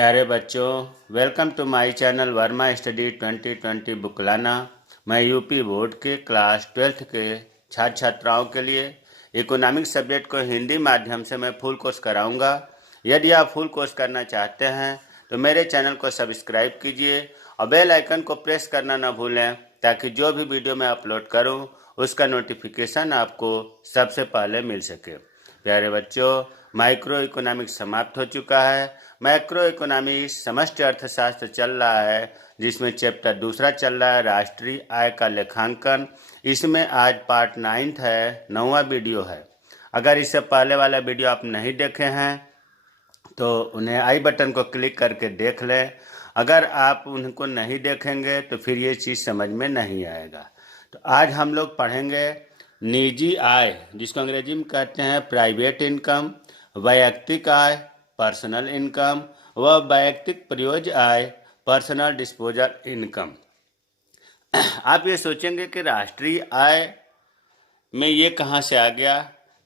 प्यारे बच्चों, welcome to my channel Verma study 2020 बुकलाना। मैं यूपी बोर्ड के क्लास 12th के छात्र छात्राओं के लिए इकोनॉमिक सब्जेक्ट को हिंदी माध्यम से मैं फुल कोर्स कराऊंगा। यदि आप फुल कोर्स करना चाहते हैं तो मेरे चैनल को सब्सक्राइब कीजिए और बेल आइकन को प्रेस करना ना भूलें, ताकि जो भी वीडियो मैं अपलोड करूं उसका नोटिफिकेशन आपको सबसे पहले मिल सके। प्यारे बच्चों, माइक्रो इकोनॉमिक्स समाप्त हो चुका है। मैक्रो इकोनॉमिक्स समष्टि अर्थशास्त्र चल रहा है, जिसमें चैप्टर दूसरा चल रहा है राष्ट्रीय आय का लेखांकन। इसमें आज पार्ट 9 है, 9वां वीडियो है। अगर इससे पहले वाला वीडियो आप नहीं देखे हैं तो उन्हें आई बटन को क्लिक करके देख लें। अगर आप उनको नहीं देखेंगे तो फिर ये चीज़ समझ में नहीं आएगा। तो आज हम लोग पढ़ेंगे निजी आय, जिसको अंग्रेजी में कहते हैं प्राइवेट इनकम, वैयक्तिक आय पर्सनल इनकम व वैयक्तिक प्रयोज्य आय पर्सनल डिस्पोजल इनकम। आप ये सोचेंगे कि राष्ट्रीय आय में ये कहाँ से आ गया।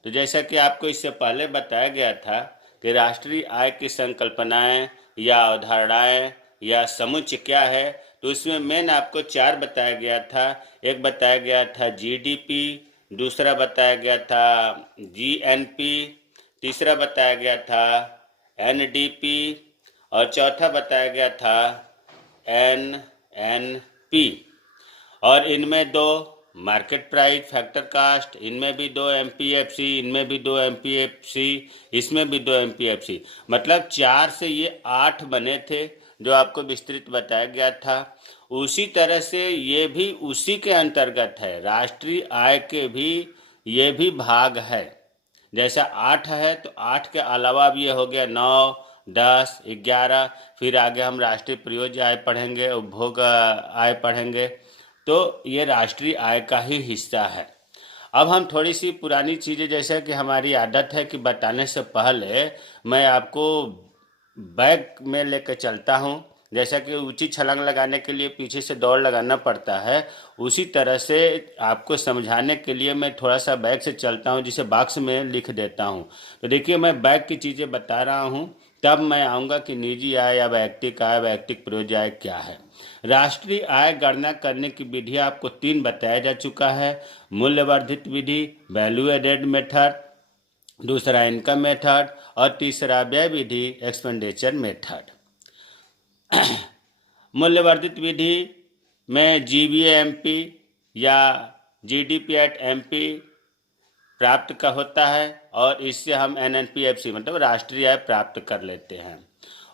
तो जैसा कि आपको इससे पहले बताया गया था कि राष्ट्रीय आय की संकल्पनाएं या अवधारणाएं या समुच्चय क्या है, तो उसमें मेन आपको 4 बताया गया था। एक बताया गया था जीडीपी, दूसरा बताया गया था जीएनपी, तीसरा बताया गया था एनडीपी और चौथा बताया गया था एनएनपी। और इनमें 2 मार्केट प्राइस फैक्टर कास्ट, इनमें भी 2 एमपीएफसी, इनमें भी 2 एमपीएफसी, इसमें भी 2 एमपीएफसी। मतलब 4 से ये 8 बने थे, जो आपको विस्तृत बताया गया था। उसी तरह से ये भी उसी के अंतर्गत है। राष्ट्रीय आय के भी ये भी भाग है। जैसा 8 है तो 8 के अलावा भी ये हो गया 9, 10, 11, फिर आगे हम राष्ट्रीय प्रयोज्य आय पढ़ेंगे, उपभोग आय पढ़ेंगे। तो ये राष्ट्रीय आय का ही हिस्सा है। अब हम थोड़ी सी पुरानी चीज़ें, जैसे कि हमारी आदत है कि बताने से पहले मैं आपको बैग में लेकर चलता हूँ। जैसा कि ऊंची छलांग लगाने के लिए पीछे से दौड़ लगाना पड़ता है, उसी तरह से आपको समझाने के लिए मैं थोड़ा सा बैग से चलता हूँ, जिसे बॉक्स में लिख देता हूँ। तो देखिए, मैं बैग की चीज़ें बता रहा हूँ, तब मैं आऊँगा कि निजी आय या वैयक्तिक आय, वैयक्तिक प्रयोज्य आय क्या है। राष्ट्रीय आय गणना करने की विधि आपको 3 बताया जा चुका है। मूल्यवर्धित विधि, वैल्यू एडेड मेथड, दूसरा इनकम मेथड और तीसरा व्यय विधि, एक्सपेंडिचर मेथड। मूल्यवर्धित विधि में जीवीएमपी या जीडीपी एट एमपी प्राप्त का होता है, और इससे हम एनएनपीएफसी मतलब राष्ट्रीय आय प्राप्त कर लेते हैं।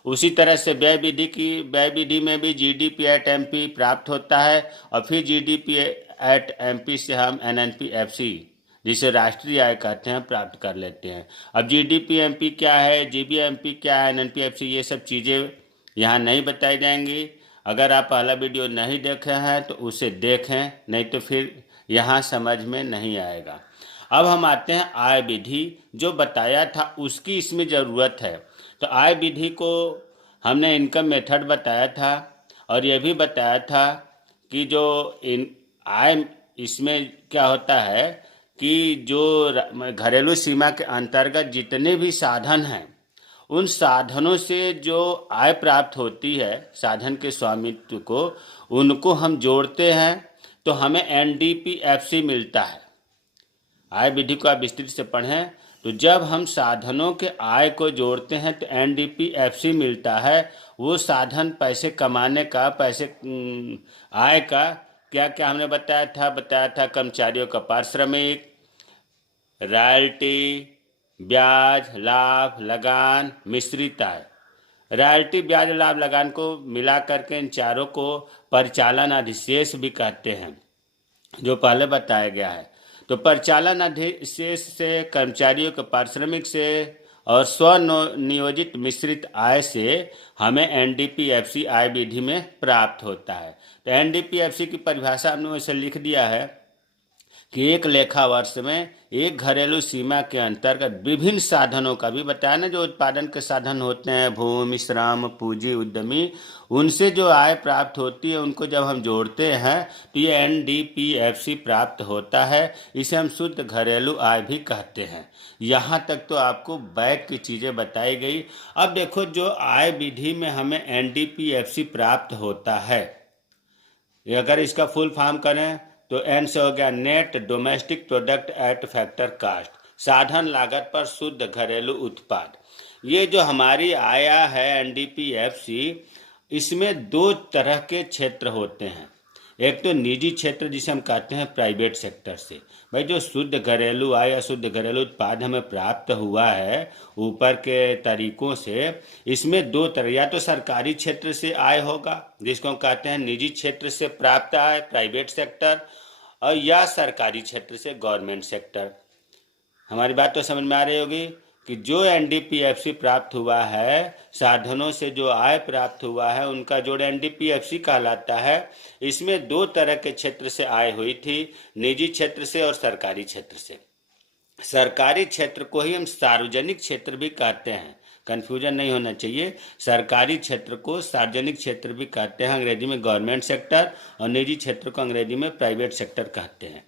उसी तरह से व्यय विधि में भी जीडीपी एट एमपी प्राप्त होता है, और फिर जीडीपी एट एमपी से हम एनएनपीएफसी, जिसे राष्ट्रीय आय कहते हैं, प्राप्त कर लेते हैं। अब जीडीपी एमपी क्या है, जीबीएमपी क्या है, एनएनपीएफसी, ये सब चीज़ें यहाँ नहीं बताई जाएंगी। अगर आप पहला वीडियो नहीं देखे हैं तो उसे देखें, नहीं तो फिर यहाँ समझ में नहीं आएगा। अब हम आते हैं आय विधि, जो बताया था उसकी इसमें ज़रूरत है। तो आय विधि को हमने इनकम मेथड बताया था, और यह भी बताया था कि जो आय इसमें क्या होता है कि जो घरेलू सीमा के अंतर्गत जितने भी साधन हैं, उन साधनों से जो आय प्राप्त होती है साधन के स्वामित्व को, उनको हम जोड़ते हैं तो हमें एनडीपीएफसी मिलता है। आय विधि को आप विस्तृत से पढ़ें तो जब हम साधनों के आय को जोड़ते हैं तो एनडीपीएफसी मिलता है। वो साधन पैसे कमाने का, आय का क्या क्या हमने बताया था कर्मचारियों का पारिश्रमिक, रॉयल्टी, ब्याज, लाभ, लगान, मिश्रित आय। रॉयल्टी, ब्याज, लाभ, लगान को मिला करके इन चारों को परिचालन अधिशेष भी कहते हैं, जो पहले बताया गया है। तो परिचालन अधिशेष से, कर्मचारियों के पारिश्रमिक से और स्वनियोजित मिश्रित आय से हमें एनडीपीएफसी आय विधि में प्राप्त होता है। तो एनडीपीएफसी की परिभाषा हमने वैसे लिख दिया है कि एक लेखा वर्ष में एक घरेलू सीमा के अंतर्गत विभिन्न साधनों का भी बताया ना, जो उत्पादन के साधन होते हैं, भूमि, श्रम, पूंजी, उद्यमी, उनसे जो आय प्राप्त होती है उनको जब हम जोड़ते हैं तो ये एनडीपीएफसी प्राप्त होता है। इसे हम शुद्ध घरेलू आय भी कहते हैं। यहाँ तक तो आपको बैक की चीज़ें बताई गई। अब देखो, जो आय विधि में हमें एनडीपीएफसी प्राप्त होता है, अगर इसका फुल फॉर्म करें तो एन से हो गया net domestic product at factor cost, साधन लागत पर शुद्ध घरेलू उत्पाद। ये जो हमारी आया है एनडीपीएफसी, इसमें दो तरह के क्षेत्र होते हैं। एक तो निजी क्षेत्र जिसे हम कहते हैं प्राइवेट सेक्टर से। भाई जो शुद्ध घरेलू आय या शुद्ध घरेलू उत्पाद हमें प्राप्त हुआ है ऊपर के तरीकों से, इसमें दो तरह, या तो सरकारी क्षेत्र से आय होगा जिसको हम कहते हैं निजी क्षेत्र से प्राप्त आय प्राइवेट सेक्टर, और या सरकारी क्षेत्र से गवर्नमेंट सेक्टर। हमारी बात तो समझ में आ रही होगी कि जो एनडीपीएफसी प्राप्त हुआ है, साधनों से जो आय प्राप्त हुआ है उनका जोड़ एनडीपीएफसी कहलाता है। इसमें दो तरह के क्षेत्र से आय हुई थी, निजी क्षेत्र से और सरकारी क्षेत्र से। सरकारी क्षेत्र को ही हम सार्वजनिक क्षेत्र भी कहते हैं, कंफ्यूजन नहीं होना चाहिए। सरकारी क्षेत्र को सार्वजनिक क्षेत्र भी कहते हैं, अंग्रेजी में गवर्नमेंट सेक्टर, और निजी क्षेत्र को अंग्रेजी में प्राइवेट सेक्टर कहते हैं।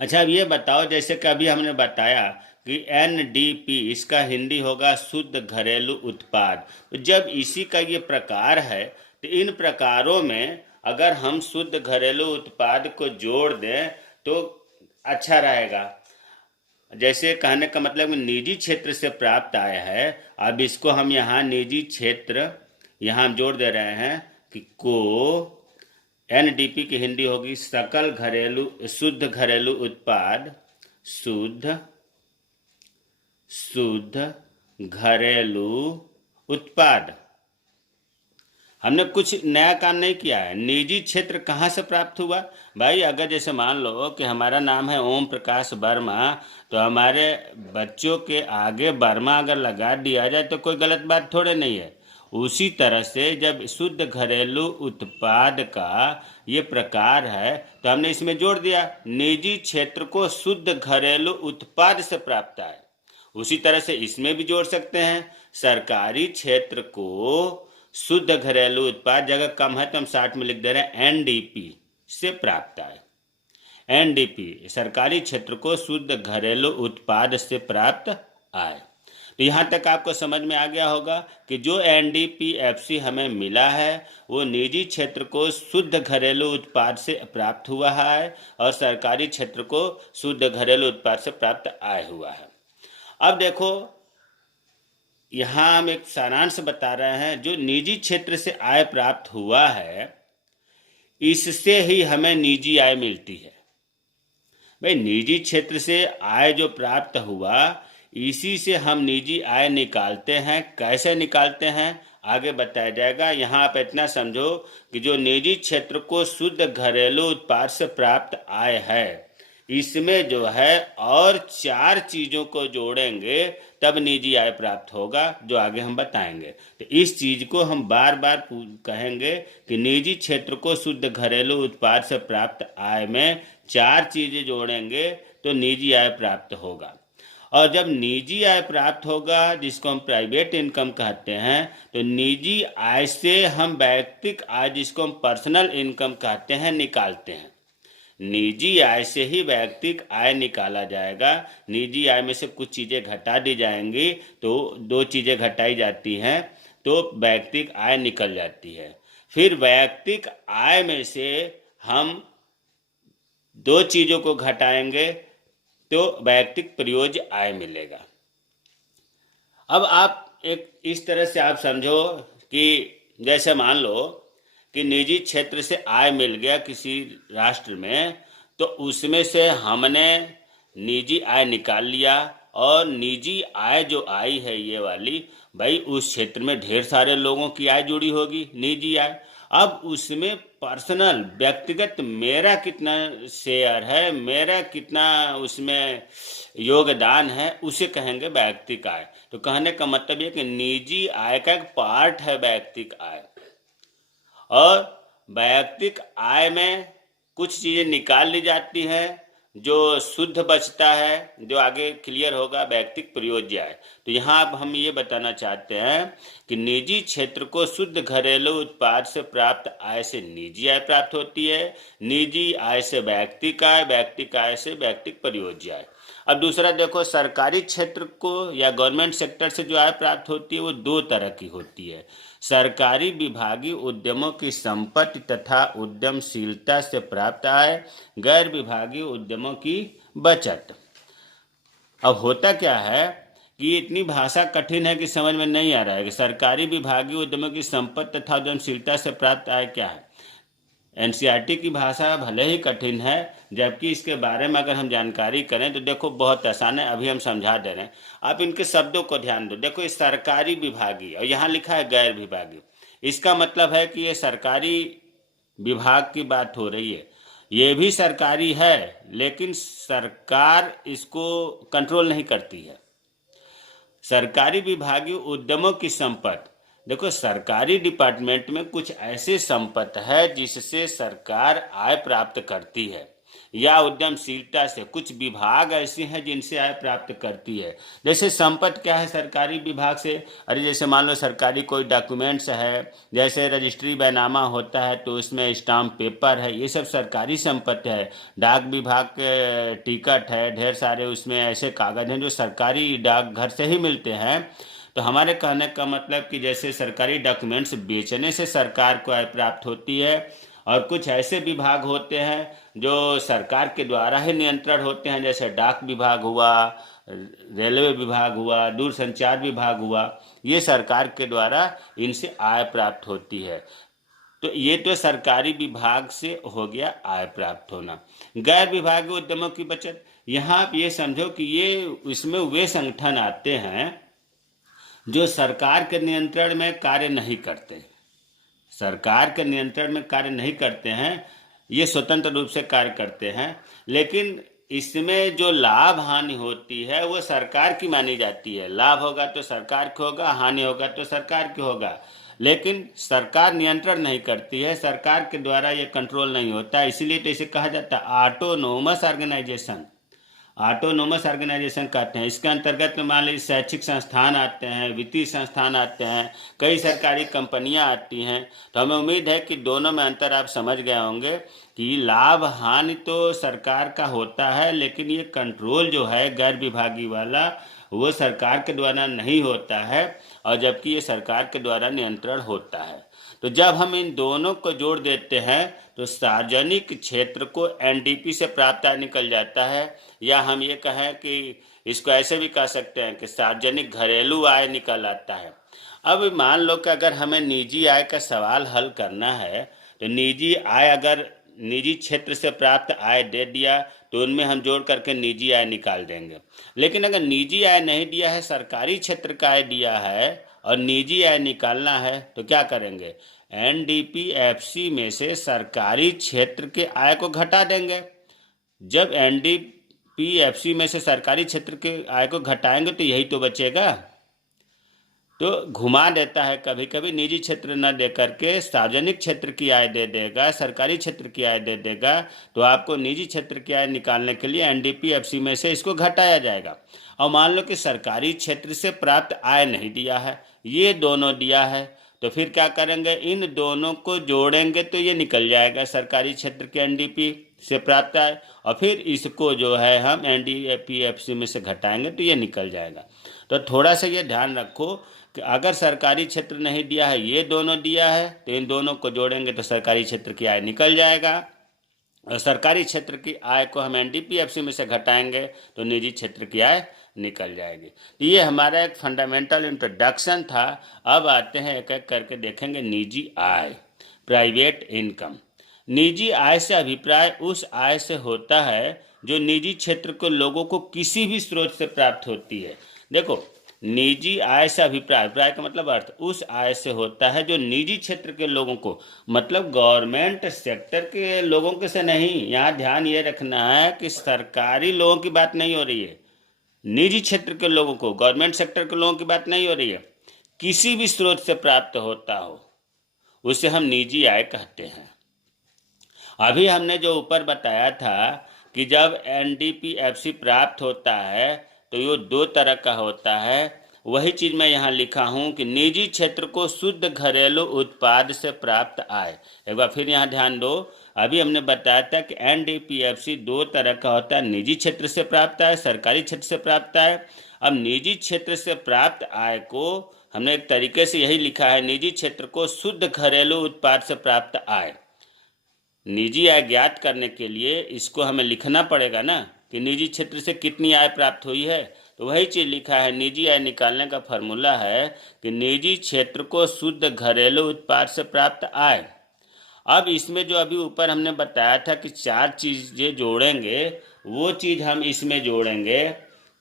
अच्छा, अब ये बताओ, जैसे कि अभी हमने बताया कि एनडीपी, इसका हिंदी होगा शुद्ध घरेलू उत्पाद। तो जब इसी का ये प्रकार है तो इन प्रकारों में अगर हम शुद्ध घरेलू उत्पाद को जोड़ दें तो अच्छा रहेगा। जैसे कहने का मतलब निजी क्षेत्र से प्राप्त आया है, अब इसको हम यहाँ निजी क्षेत्र यहाँ हम जोड़ दे रहे हैं कि को एनडीपी की हिंदी होगी सकल घरेलू शुद्ध घरेलू उत्पाद, शुद्ध घरेलू उत्पाद। हमने कुछ नया काम नहीं किया है। निजी क्षेत्र कहाँ से प्राप्त हुआ? भाई अगर जैसे मान लो कि हमारा नाम है ओम प्रकाश वर्मा, तो हमारे बच्चों के आगे वर्मा अगर लगा दिया जाए तो कोई गलत बात थोड़े नहीं है। उसी तरह से जब शुद्ध घरेलू उत्पाद का ये प्रकार है तो हमने इसमें जोड़ दिया निजी क्षेत्र को शुद्ध घरेलू उत्पाद से प्राप्त है। उसी तरह से इसमें भी जोड़ सकते हैं सरकारी क्षेत्र को शुद्ध घरेलू उत्पाद, जगह कम है तो हम 60 में लिख दे रहे हैं एनडीपी से प्राप्त आय। एनडीपी सरकारी क्षेत्र को शुद्ध घरेलू उत्पाद से प्राप्त आय। तो यहाँ तक आपको समझ में आ गया होगा कि जो एनडीपीएफसी हमें मिला है वो निजी क्षेत्र को शुद्ध घरेलू उत्पाद से प्राप्त हुआ है और सरकारी क्षेत्र को शुद्ध घरेलू उत्पाद से प्राप्त आय हुआ है। अब देखो, यहाँ हम एक सारांश बता रहे हैं। जो निजी क्षेत्र से आय प्राप्त हुआ है इससे ही हमें निजी आय मिलती है। भाई निजी क्षेत्र से आय जो प्राप्त हुआ इसी से हम निजी आय निकालते हैं। कैसे निकालते हैं आगे बताया जाएगा। यहाँ आप इतना समझो कि जो निजी क्षेत्र को शुद्ध घरेलू उत्पाद से प्राप्त आय है इसमें जो है और 4 चीज़ों को जोड़ेंगे तब निजी आय प्राप्त होगा, जो आगे हम बताएंगे। तो इस चीज़ को हम बार बार कहेंगे कि निजी क्षेत्र को शुद्ध घरेलू उत्पाद से प्राप्त आय में 4 चीज़ें जोड़ेंगे तो निजी आय प्राप्त होगा। और जब निजी आय प्राप्त होगा जिसको हम प्राइवेट इनकम कहते हैं, तो निजी आय से हम वैयक्तिक आय जिसको हम पर्सनल इनकम कहते हैं निकालते हैं। निजी आय से ही वैयक्तिक आय निकाला जाएगा। निजी आय में से कुछ चीज़ें घटा दी जाएंगी तो 2 चीज़ें घटाई जाती हैं तो वैयक्तिक आय निकल जाती है। फिर वैयक्तिक आय में से हम 2 चीज़ों को घटाएंगे तो वैयक्तिक प्रयोज्य आय मिलेगा। अब आप एक इस तरह से आप समझो कि जैसे मान लो कि निजी क्षेत्र से आय मिल गया किसी राष्ट्र में, तो उसमें से हमने निजी आय निकाल लिया और निजी आय जो आई है ये वाली, भाई उस क्षेत्र में ढेर सारे लोगों की आय जुड़ी होगी निजी आय। अब उसमें पर्सनल व्यक्तिगत मेरा कितना शेयर है, मेरा कितना उसमें योगदान है, उसे कहेंगे वैयक्तिक आय। तो कहने का मतलब ये कि निजी आय का एक पार्ट है वैयक्तिक आय। और वैयक्तिक आय में कुछ चीज़ें निकाल ली जाती हैं, जो शुद्ध बचता है, जो आगे क्लियर होगा व्यक्तिक प्रयोज्य आय। तो यहाँ अब हम ये बताना चाहते हैं कि निजी क्षेत्र को शुद्ध घरेलू उत्पाद से प्राप्त आय से निजी आय प्राप्त होती है, निजी आय से व्यक्तिक आय, व्यक्तिक आय से व्यक्तिक प्रयोज्य आय। अब दूसरा देखो, सरकारी क्षेत्र को या गवर्नमेंट सेक्टर से जो आय प्राप्त होती है वो दो तरह की होती है। सरकारी विभागीय उद्यमों की संपत्ति तथा उद्यमशीलता से प्राप्त आय, गैर विभागीय उद्यमों की बचत। अब होता क्या है कि इतनी भाषा कठिन है कि समझ में नहीं आ रहा है कि सरकारी विभागीय उद्यमों की संपत्ति तथा उद्यमशीलता से प्राप्त आय क्या है। एनसीईआरटी की भाषा भले ही कठिन है, जबकि इसके बारे में अगर हम जानकारी करें तो देखो बहुत आसान है, अभी हम समझा दे रहे हैं। आप इनके शब्दों को ध्यान दो। देखो, ये सरकारी विभागीय और यहाँ लिखा है गैर विभागीय। इसका मतलब है कि ये सरकारी विभाग की बात हो रही है। ये भी सरकारी है, लेकिन सरकार इसको कंट्रोल नहीं करती है। सरकारी विभागीय उद्यमों की संपत्ति, देखो सरकारी डिपार्टमेंट में कुछ ऐसे संपत्ति है जिससे सरकार आय प्राप्त करती है, या उद्यमशीलता से कुछ विभाग ऐसे हैं जिनसे आय प्राप्त करती है। जैसे संपत्ति क्या है सरकारी विभाग से, अरे जैसे मान लो सरकारी कोई डॉक्यूमेंट्स है, जैसे रजिस्ट्री बैनामा होता है तो उसमें स्टाम्प पेपर है, ये सब सरकारी संपत्ति है। डाक विभाग के टिकट है, ढेर सारे उसमें ऐसे कागज हैं जो सरकारी डाकघर से ही मिलते हैं। तो हमारे कहने का मतलब कि जैसे सरकारी डॉक्यूमेंट्स बेचने से सरकार को आय प्राप्त होती है, और कुछ ऐसे विभाग होते हैं जो सरकार के द्वारा ही नियंत्रण होते हैं, जैसे डाक विभाग हुआ, रेलवे विभाग हुआ, दूरसंचार विभाग हुआ, ये सरकार के द्वारा इनसे आय प्राप्त होती है। तो ये तो सरकारी विभाग से हो गया आय प्राप्त होना। गैर विभागीय उद्यमों की बचत, यहाँ आप ये समझो कि ये इसमें वे संगठन आते हैं जो सरकार के नियंत्रण में कार्य नहीं करते। सरकार के नियंत्रण में कार्य नहीं करते हैं, ये स्वतंत्र रूप से कार्य करते हैं, लेकिन इसमें जो लाभ हानि होती है वो सरकार की मानी जाती है। लाभ होगा तो सरकार को होगा, हानि होगा तो सरकार की होगा, लेकिन सरकार नियंत्रण नहीं करती है, सरकार के द्वारा ये कंट्रोल नहीं होता। इसीलिए तो इसे कहा जाता है ऑटोनोमस ऑर्गेनाइजेशन। ऑटोनोमस ऑर्गेनाइजेशन कहते हैं। इसके अंतर्गत में मान लीजिए शैक्षिक संस्थान आते हैं, वित्तीय संस्थान आते हैं, कई सरकारी कंपनियां आती हैं। तो हमें उम्मीद है कि दोनों में अंतर आप समझ गए होंगे कि लाभ हानि तो सरकार का होता है, लेकिन ये कंट्रोल जो है गैर विभागीय वाला वो सरकार के द्वारा नहीं होता है, और जबकि ये सरकार के द्वारा नियंत्रण होता है। तो जब हम इन दोनों को जोड़ देते हैं तो सार्वजनिक क्षेत्र को एनडीपी से प्राप्त आय निकल जाता है, या हम ये कहें कि इसको ऐसे भी कह सकते हैं कि सार्वजनिक घरेलू आय निकल आता है। अब मान लो कि अगर हमें निजी आय का सवाल हल करना है तो निजी आय अगर निजी क्षेत्र से प्राप्त आय दे दिया तो उनमें हम जोड़ करके निजी आय निकाल देंगे। लेकिन अगर निजी आय नहीं दिया है, सरकारी क्षेत्र का आय दिया है और निजी आय निकालना है तो क्या करेंगे, एनडीपीएफसी में से सरकारी क्षेत्र के आय को घटा देंगे। जब एनडीपीएफसी में से सरकारी क्षेत्र के आय को घटाएंगे तो यही तो बचेगा। तो घुमा देता है, कभी कभी निजी क्षेत्र न दे करके सार्वजनिक क्षेत्र की आय दे देगा, सरकारी क्षेत्र की आय दे देगा, तो आपको निजी क्षेत्र की आय निकालने के लिए एनडीपीएफसी में से इसको घटाया जाएगा। और मान लो कि सरकारी क्षेत्र से प्राप्त आय नहीं दिया है, ये दोनों दिया है, तो फिर क्या करेंगे, इन दोनों को जोड़ेंगे तो ये निकल जाएगा सरकारी क्षेत्र के एनडीपी से प्राप्त आय, और फिर इसको जो है हम एनडीपीएफसी में से घटाएंगे तो ये निकल जाएगा। तो थोड़ा सा ये ध्यान रखो कि अगर सरकारी क्षेत्र नहीं दिया है, ये दोनों दिया है, तो इन दोनों को जोड़ेंगे तो सरकारी क्षेत्र की आय निकल जाएगा, और सरकारी क्षेत्र की आय को हम एनडीपीएफसी में से घटाएंगे तो निजी क्षेत्र की आय निकल जाएगी। तो ये हमारा एक फंडामेंटल इंट्रोडक्शन था। अब आते हैं एक एक करके देखेंगे निजी आय, प्राइवेट इनकम। निजी आय से अभिप्राय उस आय से होता है जो निजी क्षेत्र के लोगों को किसी भी स्रोत से प्राप्त होती है। देखो, निजी आय से अभिप्राय, प्राय का मतलब अर्थ, उस आय से होता है जो निजी क्षेत्र के लोगों को, मतलब गवर्नमेंट सेक्टर के लोगों के से नहीं। यहाँ ध्यान ये रखना है कि सरकारी लोगों की बात नहीं हो रही है, निजी क्षेत्र के लोगों को, गवर्नमेंट सेक्टर के लोगों की बात नहीं हो रही है, किसी भी स्रोत से प्राप्त होता हो उसे हम निजी आय कहते हैं। अभी हमने जो ऊपर बताया था कि जब एनडीपीएफसी प्राप्त होता है तो ये दो तरह का होता है। वही चीज़ मैं यहाँ लिखा हूँ कि निजी क्षेत्र को शुद्ध घरेलू उत्पाद से प्राप्त आय। एक बार फिर यहाँ ध्यान दो, अभी हमने बताया था कि एनडीपीएफसी दो तरह का होता है, निजी क्षेत्र से प्राप्त आय, सरकारी क्षेत्र से प्राप्त आय। अब निजी क्षेत्र से प्राप्त आय को हमने एक तरीके से यही लिखा है, निजी क्षेत्र को शुद्ध घरेलू उत्पाद से प्राप्त आय। निजी आय ज्ञात करने के लिए इसको हमें लिखना पड़ेगा ना कि निजी क्षेत्र से कितनी आय प्राप्त हुई है। तो वही चीज़ लिखा है, निजी आय निकालने का फॉर्मूला है कि निजी क्षेत्र को शुद्ध घरेलू उत्पाद से प्राप्त आय। अब इसमें जो अभी ऊपर हमने बताया था कि चार चीज़ें जोड़ेंगे, वो चीज़ हम इसमें जोड़ेंगे।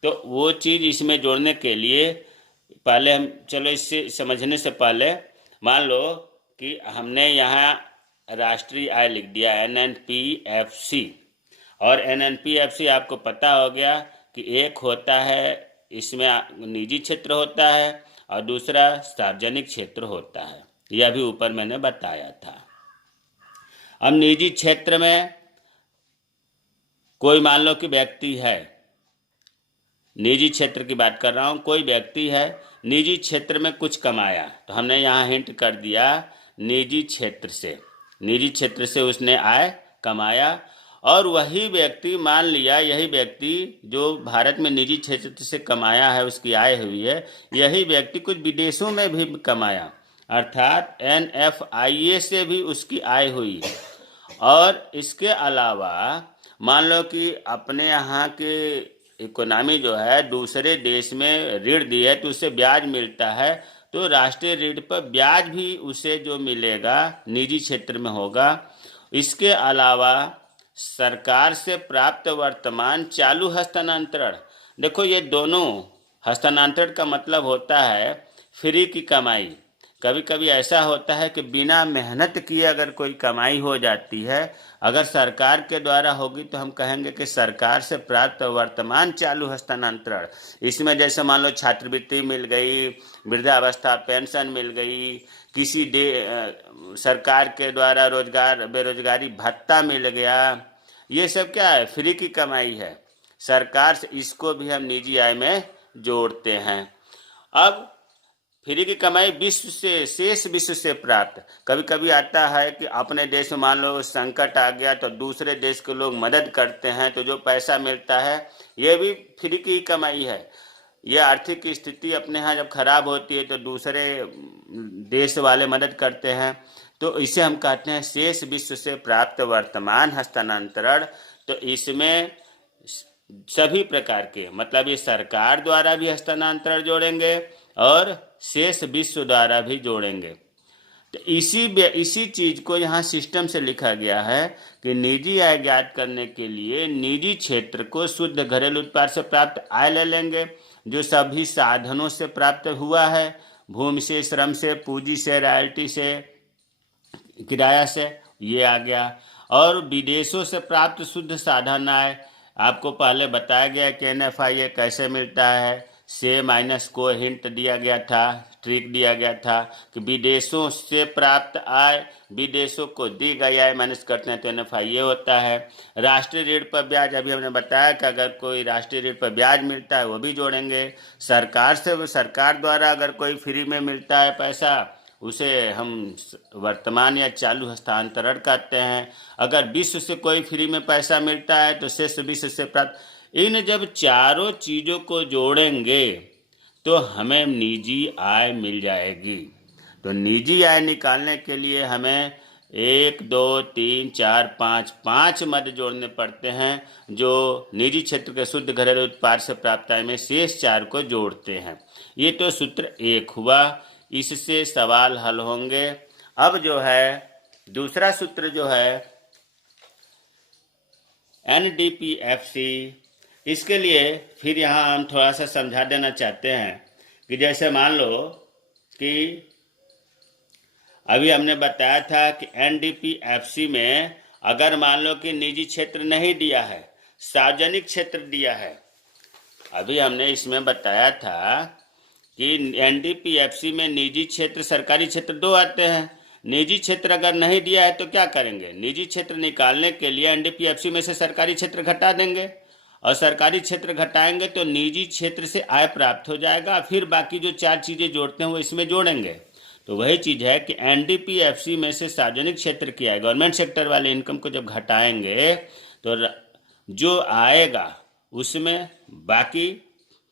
तो वो चीज़ इसमें जोड़ने के लिए पहले हम, चलो इससे समझने से पहले मान लो कि हमने यहाँ राष्ट्रीय आय लिख दिया एनएनपीएफसी, और एनएनपीएफसी आपको पता हो गया कि एक होता है, इसमें निजी क्षेत्र होता है और दूसरा सार्वजनिक क्षेत्र होता है। यह भी ऊपर मैंने बताया था। अब निजी क्षेत्र में कोई मान लो कि व्यक्ति है, निजी क्षेत्र की बात कर रहा हूँ, कोई व्यक्ति है, निजी क्षेत्र में कुछ कमाया, तो हमने यहाँ हिंट कर दिया निजी क्षेत्र से, निजी क्षेत्र से उसने आय कमाया। और वही व्यक्ति, मान लिया यही व्यक्ति जो भारत में निजी क्षेत्र से कमाया है, उसकी आय हुई है, यही व्यक्ति कुछ विदेशों में भी कमाया, अर्थात एनएफआईए से भी उसकी आय हुई। और इसके अलावा मान लो कि अपने यहाँ के इकोनॉमी जो है दूसरे देश में ऋण दिए तो उससे ब्याज मिलता है, तो राष्ट्रीय ऋण पर ब्याज भी उसे जो मिलेगा निजी क्षेत्र में होगा। इसके अलावा सरकार से प्राप्त वर्तमान चालू हस्तांतरण, देखो ये दोनों हस्तांतरण का मतलब होता है फ्री की कमाई। कभी कभी ऐसा होता है कि बिना मेहनत किए अगर कोई कमाई हो जाती है, अगर सरकार के द्वारा होगी तो हम कहेंगे कि सरकार से प्राप्त वर्तमान चालू हस्तांतरण। इसमें जैसे मान लो छात्रवृत्ति मिल गई, वृद्धावस्था पेंशन मिल गई, किसी सरकार के द्वारा रोजगार बेरोजगारी भत्ता मिल गया, ये सब क्या है, फ्री की कमाई है सरकार से। इसको भी हम निजी आय में जोड़ते हैं। अब फ्री की कमाई विश्व से, शेष विश्व से प्राप्त, कभी कभी आता है कि अपने देश में मान लो संकट आ गया तो दूसरे देश के लोग मदद करते हैं, तो जो पैसा मिलता है ये भी फ्री की कमाई है। यह आर्थिक स्थिति अपने यहाँ जब खराब होती है तो दूसरे देश वाले मदद करते हैं, तो इसे हम कहते हैं शेष विश्व से प्राप्त वर्तमान हस्तांतरण। तो इसमें सभी प्रकार के, मतलब ये सरकार द्वारा भी हस्तांतरण जोड़ेंगे और शेष विश्व द्वारा भी जोड़ेंगे। तो इसी चीज को यहाँ सिस्टम से लिखा गया है कि निजी आय ज्ञात करने के लिए निजी क्षेत्र को शुद्ध घरेलू उत्पाद से प्राप्त आय ले लेंगे, जो सभी साधनों से प्राप्त हुआ है, भूमि से, श्रम से, पूंजी से, रॉयल्टी से, किराया से, ये आ गया। और विदेशों से प्राप्त शुद्ध साधन आय, आपको पहले बताया गया कि एनएफआईए कैसे मिलता है, से माइनस को हिंट दिया गया था, ट्रिक दिया गया था कि विदेशों से प्राप्त आय, विदेशों को दी गई आय माइनस करते हैं तो एनएफआईए होता है। राष्ट्रीय ऋण पर ब्याज, अभी हमने बताया कि अगर कोई राष्ट्रीय ऋण पर ब्याज मिलता है वो भी जोड़ेंगे। सरकार से, सरकार द्वारा अगर कोई फ्री में मिलता है पैसा, उसे हम वर्तमान या चालू हस्तांतरण कहते हैं। अगर विश्व से कोई फ्री में पैसा मिलता है तो शेष विश्व से प्राप्त। इन जब चारों चीज़ों को जोड़ेंगे तो हमें निजी आय मिल जाएगी। तो निजी आय निकालने के लिए हमें 1 2 3 4 5 मद जोड़ने पड़ते हैं, जो निजी क्षेत्र के शुद्ध घरेलू उत्पाद से प्राप्त आय में शेष 4 को जोड़ते हैं। ये तो सूत्र 1 हुआ, इससे सवाल हल होंगे। अब जो है दूसरा सूत्र जो है एनडीपीएफसी, इसके लिए फिर यहाँ हम थोड़ा सा समझा देना चाहते हैं कि जैसे मान लो कि अभी हमने बताया था कि एनडीपीएफसी में अगर मान लो कि निजी क्षेत्र नहीं दिया है, सार्वजनिक क्षेत्र दिया है। अभी हमने इसमें बताया था कि एनडीपीएफसी में निजी क्षेत्र, सरकारी क्षेत्र दो आते हैं। निजी क्षेत्र अगर नहीं दिया है तो क्या करेंगे? निजी क्षेत्र निकालने के लिए एनडीपीएफसी में से सरकारी क्षेत्र घटा देंगे, और सरकारी क्षेत्र घटाएंगे तो निजी क्षेत्र से आय प्राप्त हो जाएगा। फिर बाकी जो 4 चीज़ें जोड़ते हैं वो इसमें जोड़ेंगे। तो वही चीज़ है कि एनडीपीएफसी में से सार्वजनिक क्षेत्र की आय, गवर्नमेंट सेक्टर वाले इनकम को जब घटाएंगे तो जो आएगा उसमें बाकी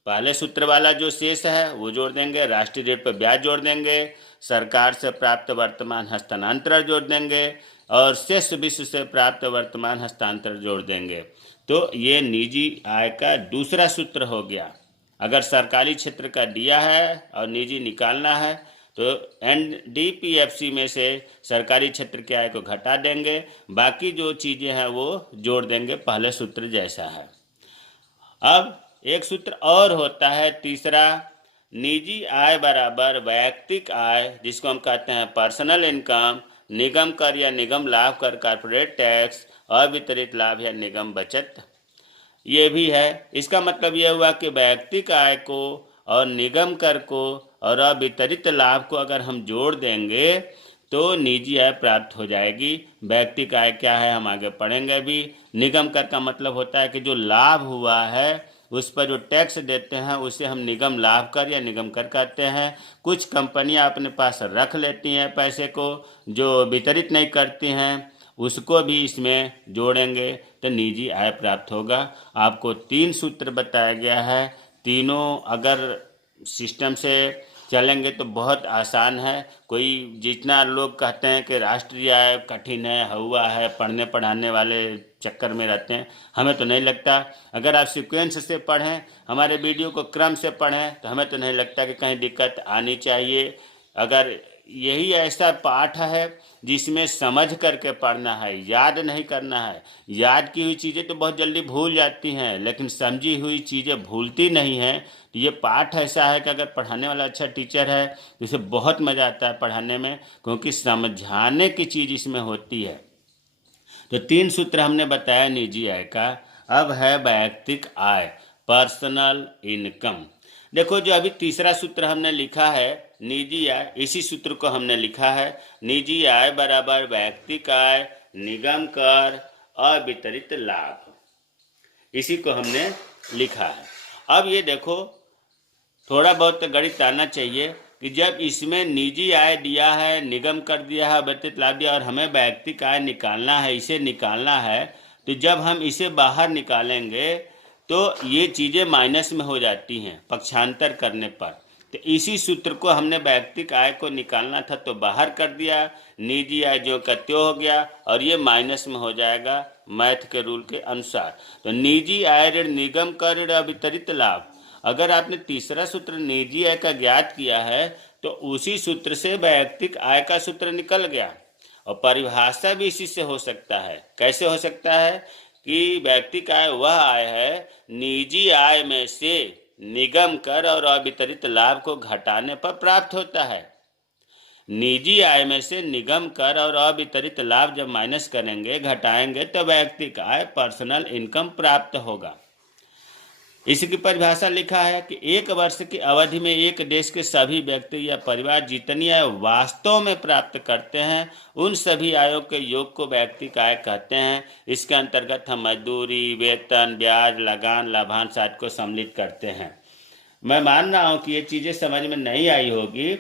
पहले सूत्र वाला जो शेष है वो जोड़ देंगे, राष्ट्रीय रेट पर ब्याज जोड़ देंगे, सरकार से प्राप्त वर्तमान हस्तांतरण जोड़ देंगे, और शेष विश्व से प्राप्त वर्तमान हस्तांतरण जोड़ देंगे। तो ये निजी आय का दूसरा सूत्र हो गया। अगर सरकारी क्षेत्र का दिया है और निजी निकालना है तो एनडीपीएफसी में से सरकारी क्षेत्र की आय को घटा देंगे, बाकी जो चीज़ें हैं वो जोड़ देंगे, पहले सूत्र जैसा है। अब एक सूत्र और होता है तीसरा, निजी आय बराबर वैयक्तिक आय, जिसको हम कहते हैं पर्सनल इनकम, निगम कर या निगम लाभ कर, कॉर्पोरेट टैक्स, अवितरित लाभ या निगम बचत। ये भी है। इसका मतलब यह हुआ कि वैयक्तिक आय को और निगम कर को और अवितरित लाभ को अगर हम जोड़ देंगे तो निजी आय प्राप्त हो जाएगी। वैयक्तिक आय क्या है हम आगे पढ़ेंगे भी। निगम कर का मतलब होता है कि जो लाभ हुआ है उस पर जो टैक्स देते हैं उसे हम निगम लाभ कर या निगम कर कहते हैं। कुछ कंपनियां अपने पास रख लेती हैं पैसे को, जो वितरित नहीं करती हैं, उसको भी इसमें जोड़ेंगे तो निजी आय प्राप्त होगा। आपको 3 सूत्र बताया गया है, तीनों अगर सिस्टम से चलेंगे तो बहुत आसान है। कोई जितना लोग कहते हैं कि राष्ट्रीय आय कठिन है, हुआ है, पढ़ने पढ़ाने वाले चक्कर में रहते हैं, हमें तो नहीं लगता। अगर आप सीक्वेंस से पढ़ें, हमारे वीडियो को क्रम से पढ़ें, तो हमें तो नहीं लगता कि कहीं दिक्कत आनी चाहिए। अगर यही ऐसा पाठ है जिसमें समझ करके पढ़ना है, याद नहीं करना है। याद की हुई चीज़ें तो बहुत जल्दी भूल जाती हैं, लेकिन समझी हुई चीज़ें भूलती नहीं हैं। तो ये पाठ ऐसा है कि अगर पढ़ाने वाला अच्छा टीचर है तो इसे बहुत मज़ा आता है पढ़ाने में, क्योंकि समझाने की चीज़ इसमें होती है। तो 3 सूत्र हमने बताया निजी आय का। अब है वैयक्तिक आय, पर्सनल इनकम। देखो जो अभी तीसरा सूत्र हमने लिखा है निजी आय, इसी सूत्र को हमने लिखा है निजी आय बराबर वैयक्तिक आय, निगम कर, अवितरित लाभ। इसी को हमने लिखा है। अब ये देखो थोड़ा बहुत तो गणित आना चाहिए कि जब इसमें निजी आय दिया है, निगम कर दिया है, अवितरित लाभ दिया और हमें वैयक्तिक आय निकालना है, इसे निकालना है, तो जब हम इसे बाहर निकालेंगे तो ये चीज़ें माइनस में हो जाती हैं पक्षांतर करने पर। तो इसी सूत्र को हमने वैयक्तिक आय को निकालना था तो बाहर कर दिया, निजी आय जो का त्यों हो गया और ये माइनस में हो जाएगा मैथ के रूल के अनुसार। तो निजी आय ऋण निगम कर ऋण अवितरित लाभ। अगर आपने तीसरा सूत्र निजी आय का ज्ञात किया है तो उसी सूत्र से वैयक्तिक आय का सूत्र निकल गया, और परिभाषा भी इसी से हो सकता है। कैसे हो सकता है कि वैयक्तिक आय वह आय है निजी आय में से निगम कर और अवितरित लाभ को घटाने पर प्राप्त होता है। निजी आय में से निगम कर और अवितरित लाभ जब माइनस करेंगे, घटाएंगे, तो वैयक्तिक आय पर्सनल इनकम प्राप्त होगा। इसकी परिभाषा लिखा है कि 1 वर्ष की अवधि में एक देश के सभी व्यक्ति या परिवार जितनी आय वास्तव में प्राप्त करते हैं उन सभी आयों के योग को वैयक्तिक आय कहते हैं। इसके अंतर्गत हम मजदूरी, वेतन, ब्याज, लगान, लाभांश आदि को सम्मिलित करते हैं। मैं मान रहा हूँ कि ये चीज़ें समझ में नहीं आई होगी,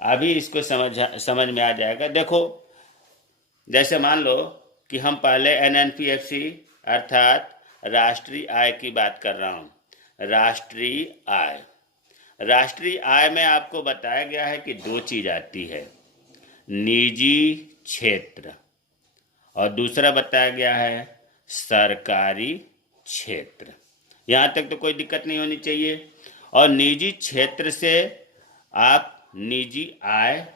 अभी इसको समझ में आ जाएगा। देखो जैसे मान लो कि हम पहले एनएनपीएफसी अर्थात राष्ट्रीय आय की बात कर रहा हूँ। राष्ट्रीय आय में आपको बताया गया है कि 2 चीज़ आती है, निजी क्षेत्र और दूसरा बताया गया है सरकारी क्षेत्र। यहाँ तक तो कोई दिक्कत नहीं होनी चाहिए। और निजी क्षेत्र से आप निजी आय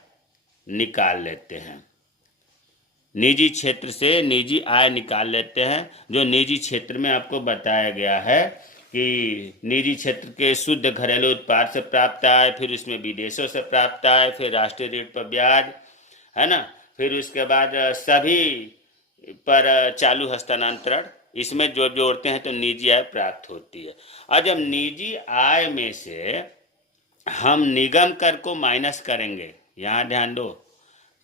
निकाल लेते हैं, निजी क्षेत्र से निजी आय निकाल लेते हैं। जो निजी क्षेत्र में आपको बताया गया है कि निजी क्षेत्र के शुद्ध घरेलू उत्पाद से प्राप्त आय, फिर उसमें विदेशों से प्राप्त आय, फिर राष्ट्रीय ऋण पर ब्याज, है ना, फिर उसके बाद सभी पर चालू हस्तांतरण, इसमें जो जोड़ते हैं तो निजी आय प्राप्त होती है। और जब निजी आय में से हम निगम कर को माइनस करेंगे, यहाँ ध्यान दो,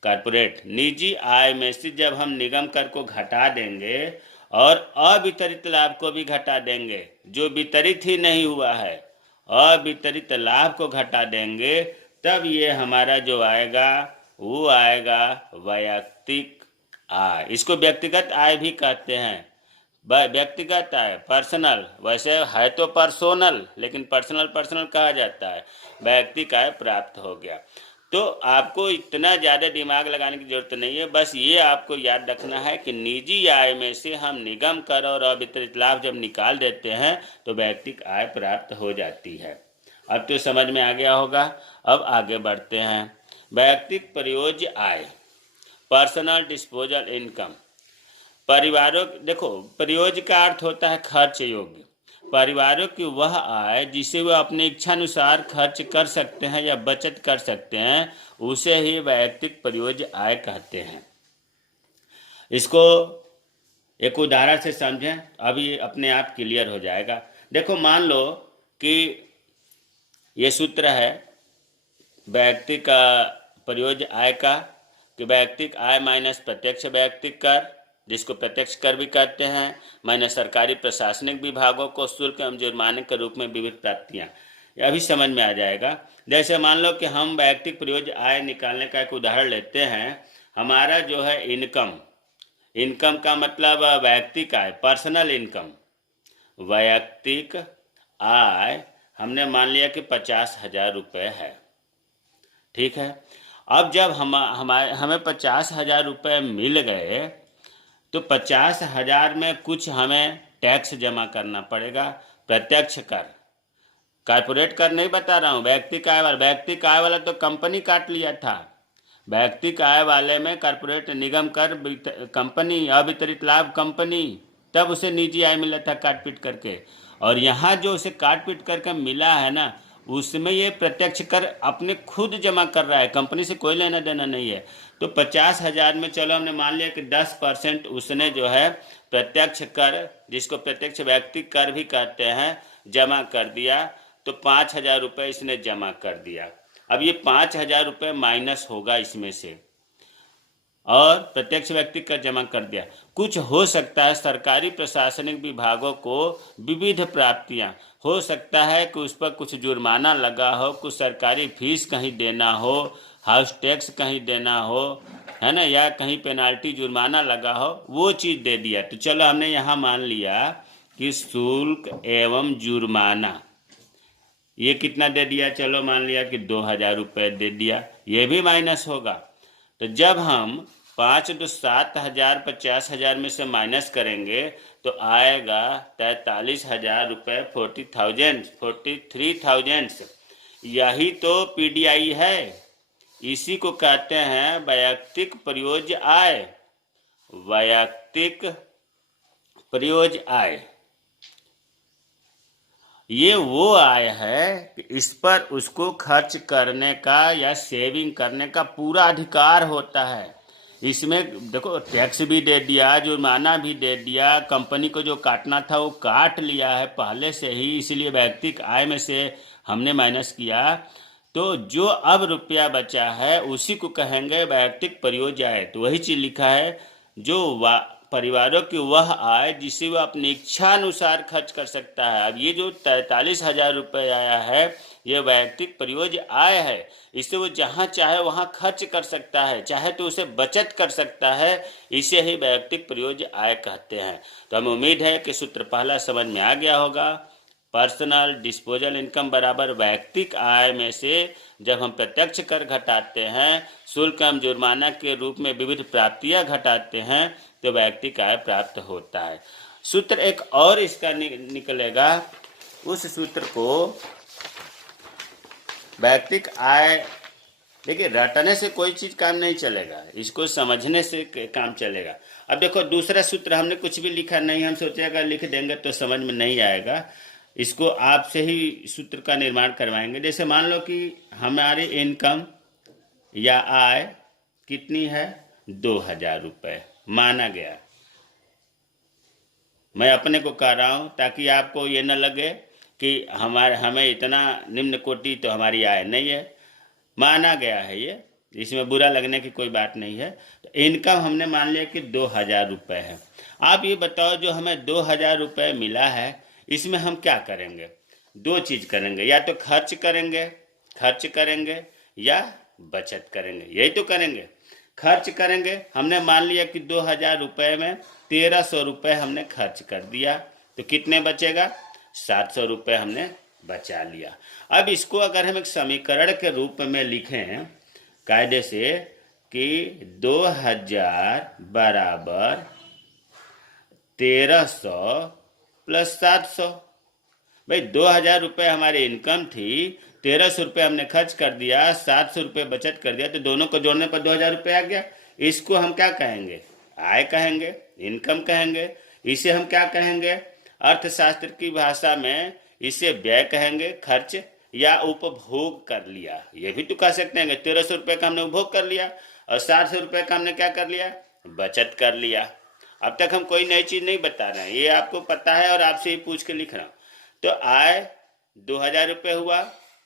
कारपोरेट निजी आय में से जब हम निगम कर को घटा देंगे और अवितरित लाभ को भी घटा देंगे, जो वितरित ही नहीं हुआ है, अवितरित लाभ को घटा देंगे, तब ये हमारा जो आएगा वो आएगा वैयक्तिक आय। इसको व्यक्तिगत आय भी कहते हैं। व्यक्तिगत आय, पर्सनल, वैसे है तो पर्सोनल, लेकिन पर्सनल कहा जाता है। वैयक्तिक आय प्राप्त हो गया। तो आपको इतना ज़्यादा दिमाग लगाने की जरूरत नहीं है, बस ये आपको याद रखना है कि निजी आय में से हम निगम कर और अवितरित लाभ जब निकाल देते हैं तो वैयक्तिक आय प्राप्त हो जाती है। अब तो समझ में आ गया होगा। अब आगे बढ़ते हैं। वैयक्तिक प्रयोज्य आय, पर्सनल डिस्पोजल इनकम। परिवारों, देखो प्रयोज्य का अर्थ होता है खर्च योग्य। परिवारों की वह आय जिसे वह अपने इच्छानुसार खर्च कर सकते हैं या बचत कर सकते हैं, उसे ही वैयक्तिक प्रयोज्य आय कहते हैं। इसको एक उदाहरण से समझें, अभी अपने आप क्लियर हो जाएगा। देखो मान लो कि ये सूत्र है वैयक्तिक प्रयोज्य आय का, कि वैयक्तिक आय माइनस प्रत्यक्ष वैयक्तिक कर, जिसको प्रत्यक्ष कर भी कहते हैं, माइनस सरकारी प्रशासनिक विभागों को शुल्क एवं जुर्माने के रूप में विविध प्राप्तियां। अभी समझ में आ जाएगा। जैसे मान लो कि हम वैयक्तिक प्रयोज्य आय निकालने का एक उदाहरण लेते हैं। हमारा जो है इनकम का मतलब वैयक्तिक आय, पर्सनल इनकम, वैयक्तिक आय हमने मान लिया कि 50,000 रुपये है। ठीक है। अब जब हमें 50,000 रुपये मिल गए तो 50,000 में कुछ हमें टैक्स जमा करना पड़ेगा, प्रत्यक्ष कर। कारपोरेट कर नहीं बता रहा हूँ, वैयक्तिक आय वाला तो कंपनी काट लिया था। वैयक्तिक आय वाले में कारपोरेट निगम कर, कंपनी, अवितरित लाभ कंपनी, तब उसे निजी आय मिला था काट पीट करके। और यहाँ जो उसे काट पीट करके मिला है ना, उसमें ये प्रत्यक्ष कर अपने खुद जमा कर रहा है, कंपनी से कोई लेना देना नहीं है। तो 50,000 में चलो हमने मान लिया कि 10% उसने जो है प्रत्यक्ष कर, जिसको प्रत्यक्ष व्यक्तिक कर भी कहते हैं, जमा कर दिया। तो 5,000 रुपये इसने जमा कर दिया। अब ये 5,000 रुपये माइनस होगा इसमें से, और प्रत्यक्ष व्यक्ति कर जमा कर दिया। कुछ हो सकता है सरकारी प्रशासनिक विभागों को विविध प्राप्तियां, हो सकता है कि उस पर कुछ जुर्माना लगा हो, कुछ सरकारी फीस कहीं देना हो, हाउस टैक्स कहीं देना हो, है ना, या कहीं पेनाल्टी जुर्माना लगा हो, वो चीज़ दे दिया। तो चलो हमने यहाँ मान लिया कि शुल्क एवं जुर्माना ये कितना दे दिया, चलो मान लिया कि 2,000 रुपये दे दिया, ये भी माइनस होगा। तो जब हम 5 तो 7,000 50,000 में से माइनस करेंगे तो आएगा 43,000 रुपये, 43,000। यही तो पीडीआई है, इसी को कहते हैं वैयक्तिक प्रयोज्य आय। वैयक्तिक प्रयोज्य आय ये वो आय है कि इस पर उसको खर्च करने का या सेविंग करने का पूरा अधिकार होता है। इसमें देखो टैक्स भी दे दिया, जुर्माना भी दे दिया, कंपनी को जो काटना था वो काट लिया है पहले से ही, इसलिए वैयक्तिक आय में से हमने माइनस किया। तो जो अब रुपया बचा है उसी को कहेंगे वैयक्तिक प्रयोज्य आय। तो वही चीज़ लिखा है, जो परिवारों की वह आय जिसे वह अपनी इच्छा अनुसार खर्च कर सकता है। अब ये जो 43,000 रुपये आया है, ये वैयक्तिक प्रयोज्य आय है। इसे वो जहाँ चाहे वहाँ खर्च कर सकता है, चाहे तो उसे बचत कर सकता है, इसे ही वैयक्तिक प्रयोज्य आय कहते हैं। तो हमें उम्मीद है कि सूत्र पहला समझ में आ गया होगा। पर्सनल डिस्पोजल इनकम बराबर वैयक्तिक आय में से जब हम प्रत्यक्ष कर घटाते हैं, शुल्क एवं जुर्माना के रूप में विविध प्राप्तियां घटाते हैं, तो वैयक्तिक आय प्राप्त होता है। सूत्र एक और इसका निकलेगा, उस सूत्र को वैयक्तिक आय, देखिए रटने से कोई चीज़ काम नहीं चलेगा, इसको समझने से काम चलेगा। अब देखो दूसरा सूत्र हमने कुछ भी लिखा नहीं, हम सोचे अगर लिख देंगे तो समझ में नहीं आएगा, इसको आपसे ही सूत्र का निर्माण करवाएंगे। जैसे मान लो कि हमारी इनकम या आय कितनी है, 2,000 रुपये माना गया। मैं अपने को कह रहा हूँ ताकि आपको ये न लगे कि हमें इतना निम्न कोटि तो हमारी आय नहीं है, माना गया है ये। इसमें बुरा लगने की कोई बात नहीं है। तो इनकम हमने मान लिया कि 2000 रुपये है। आप ये बताओ, जो हमें 2000 रुपये मिला है, इसमें हम क्या करेंगे? दो चीज़ करेंगे, या तो खर्च करेंगे या बचत करेंगे। यही तो करेंगे, खर्च करेंगे। हमने मान लिया कि 2000 रुपये में 1300 रुपये हमने खर्च कर दिया, तो कितने बचेगा? 700 रुपये हमने बचा लिया। अब इसको अगर हम एक समीकरण के रूप में लिखें कायदे से कि 2000 बराबर 1300 प्लस 700। भाई 2000 रुपये हमारी इनकम थी, 1300 रुपये हमने खर्च कर दिया, 700 रुपये बचत कर दिया, तो दोनों को जोड़ने पर 2000 रुपये आ गया। इसको हम क्या कहेंगे? आय कहेंगे, इनकम कहेंगे। इसे हम क्या कहेंगे? अर्थशास्त्र की भाषा में इसे व्यय कहेंगे, खर्च या उपभोग कर लिया। ये भी तो कह सकते हैं कि 1300 रुपये का हमने उपभोग कर लिया और 700 रुपये का हमने क्या कर लिया? बचत कर लिया। अब तक हम कोई नई चीज़ नहीं बता रहे हैं, ये आपको पता है और आपसे ही पूछ के लिख रहा हूँ। तो आय 2000 रुपये हुआ,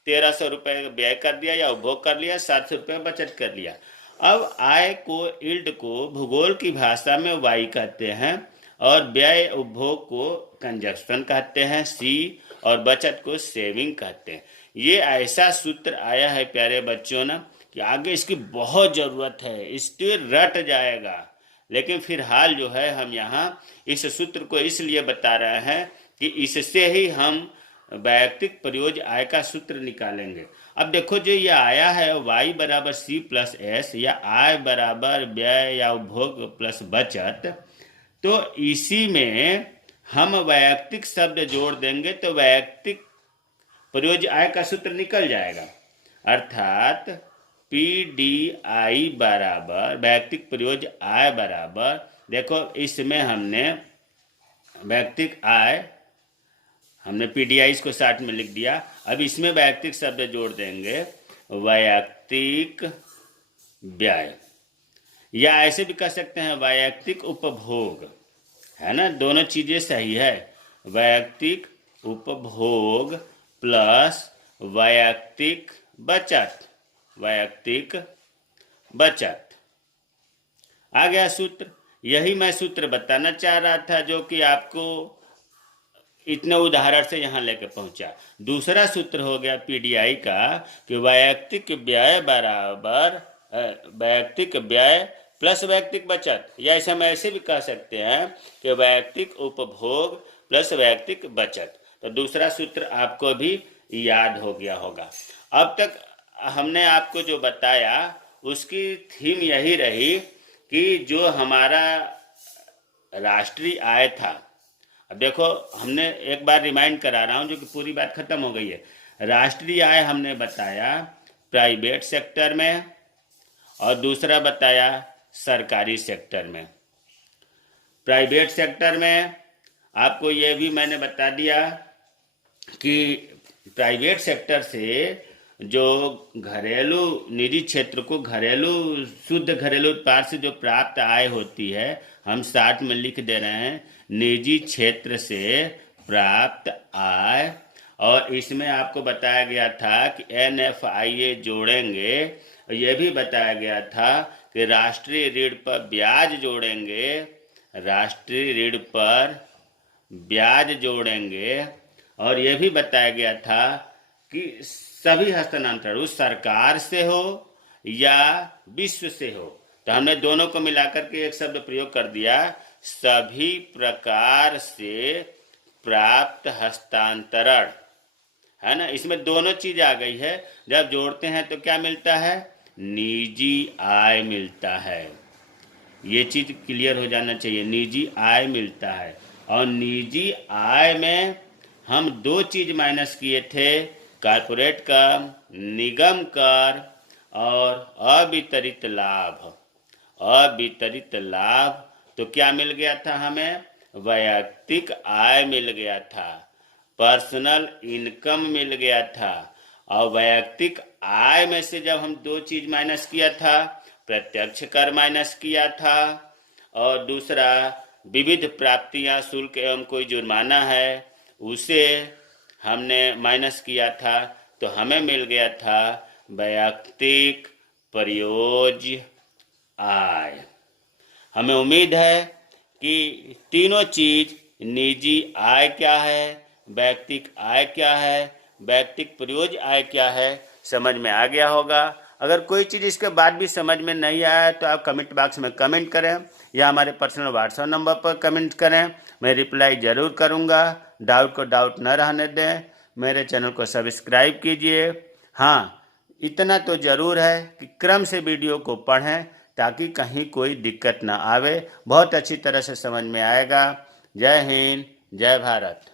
1300 रुपये व्यय कर दिया या उपभोग कर लिया, 700 रुपये बचत कर लिया। अब आय को, यील्ड को भूगोल की भाषा में वाई कहते हैं और व्यय उपभोग को कंजप्शन कहते हैं सी, और बचत को सेविंग कहते हैं। ये ऐसा सूत्र आया है प्यारे बच्चों ना कि आगे इसकी बहुत ज़रूरत है, इससे रट जाएगा। लेकिन फिलहाल जो है हम यहाँ इस सूत्र को इसलिए बता रहे हैं कि इससे ही हम वैयक्तिक प्रयोज्य आय का सूत्र निकालेंगे। अब देखो, जो ये आया है y बराबर सी प्लस एस, या आय बराबर व्यय या उपभोग प्लस बचत, तो इसी में हम वैयक्तिक शब्द जोड़ देंगे तो वैयक्तिक प्रयोज्य आय का सूत्र निकल जाएगा। अर्थात PDI बराबर वैयक्तिक प्रयोज्य आय बराबर, देखो इसमें हमने वैयक्तिक आय, हमने PDI इसको 60 में लिख दिया। अब इसमें वैयक्तिक शब्द जोड़ देंगे, वैयक्तिक व्यय, या ऐसे भी कह सकते हैं वैयक्तिक उपभोग, है ना, दोनों चीज़ें सही है। वैयक्तिक उपभोग प्लस वैयक्तिक बचत, वैयक्तिक बचत। आ गया सूत्र। यही मैं सूत्र बताना चाह रहा था, जो कि आपको इतने उदाहरण से यहाँ लेके पहुँचा। दूसरा सूत्र हो गया PDI का कि वैयक्तिक व्यय बराबर वैयक्तिक व्यय प्लस वैयक्तिक बचत, या ऐसा हम ऐसे भी कह सकते हैं कि वैयक्तिक उपभोग प्लस वैयक्तिक बचत। तो दूसरा सूत्र आपको भी याद हो गया होगा। अब तक हमने आपको जो बताया उसकी थीम यही रही कि जो हमारा राष्ट्रीय आय था, अब देखो हमने एक बार रिमाइंड करा रहा हूँ जो कि पूरी बात खत्म हो गई है। राष्ट्रीय आय हमने बताया प्राइवेट सेक्टर में और दूसरा बताया सरकारी सेक्टर में। प्राइवेट सेक्टर में आपको ये भी मैंने बता दिया कि प्राइवेट सेक्टर से जो घरेलू निजी क्षेत्र को घरेलू शुद्ध घरेलू उत्पाद से जो प्राप्त आय होती है, हम 60 में लिख दे रहे हैं निजी क्षेत्र से प्राप्त आय। और इसमें आपको बताया गया था कि NFIA जोड़ेंगे, ये भी बताया गया था कि राष्ट्रीय ऋण पर ब्याज जोड़ेंगे, राष्ट्रीय ऋण पर ब्याज जोड़ेंगे। और यह भी बताया गया था कि सभी हस्तांतरण उस सरकार से हो या विश्व से हो, तो हमने दोनों को मिलाकर के एक शब्द प्रयोग कर दिया, सभी प्रकार से प्राप्त हस्तांतरण, है ना। इसमें दोनों चीज आ गई है। जब जोड़ते हैं तो क्या मिलता है? निजी आय मिलता है। ये चीज क्लियर हो जाना चाहिए, निजी आय मिलता है। और निजी आय में हम दो चीज माइनस किए थे, कॉर्पोरेट कर, निगम कर और अवितरित लाभ। अवितरित लाभ तो क्या मिल गया था हमें? वैयक्तिक आय मिल गया था, पर्सनल इनकम मिल गया था। और वैयक्तिक आय में से जब हम दो चीज माइनस किया था, प्रत्यक्ष कर माइनस किया था और दूसरा विविध प्राप्तियां, शुल्क एवं कोई जुर्माना है उसे हमने माइनस किया था, तो हमें मिल गया था वैयक्तिक प्रयोज्य आय। हमें उम्मीद है कि तीनों चीज, निजी आय क्या है, व्यक्तिगत आय क्या है, व्यक्तिगत प्रयोज्य आय क्या है, समझ में आ गया होगा। अगर कोई चीज़ इसके बाद भी समझ में नहीं आया तो आप कमेंट बॉक्स में कमेंट करें या हमारे पर्सनल व्हाट्सएप नंबर पर कमेंट करें, मैं रिप्लाई ज़रूर करूँगा। डाउट को डाउट न रहने दें। मेरे चैनल को सब्सक्राइब कीजिए। हाँ, इतना तो ज़रूर है कि क्रम से वीडियो को पढ़ें ताकि कहीं कोई दिक्कत ना आवे, बहुत अच्छी तरह से समझ में आएगा। जय हिंद, जय भारत।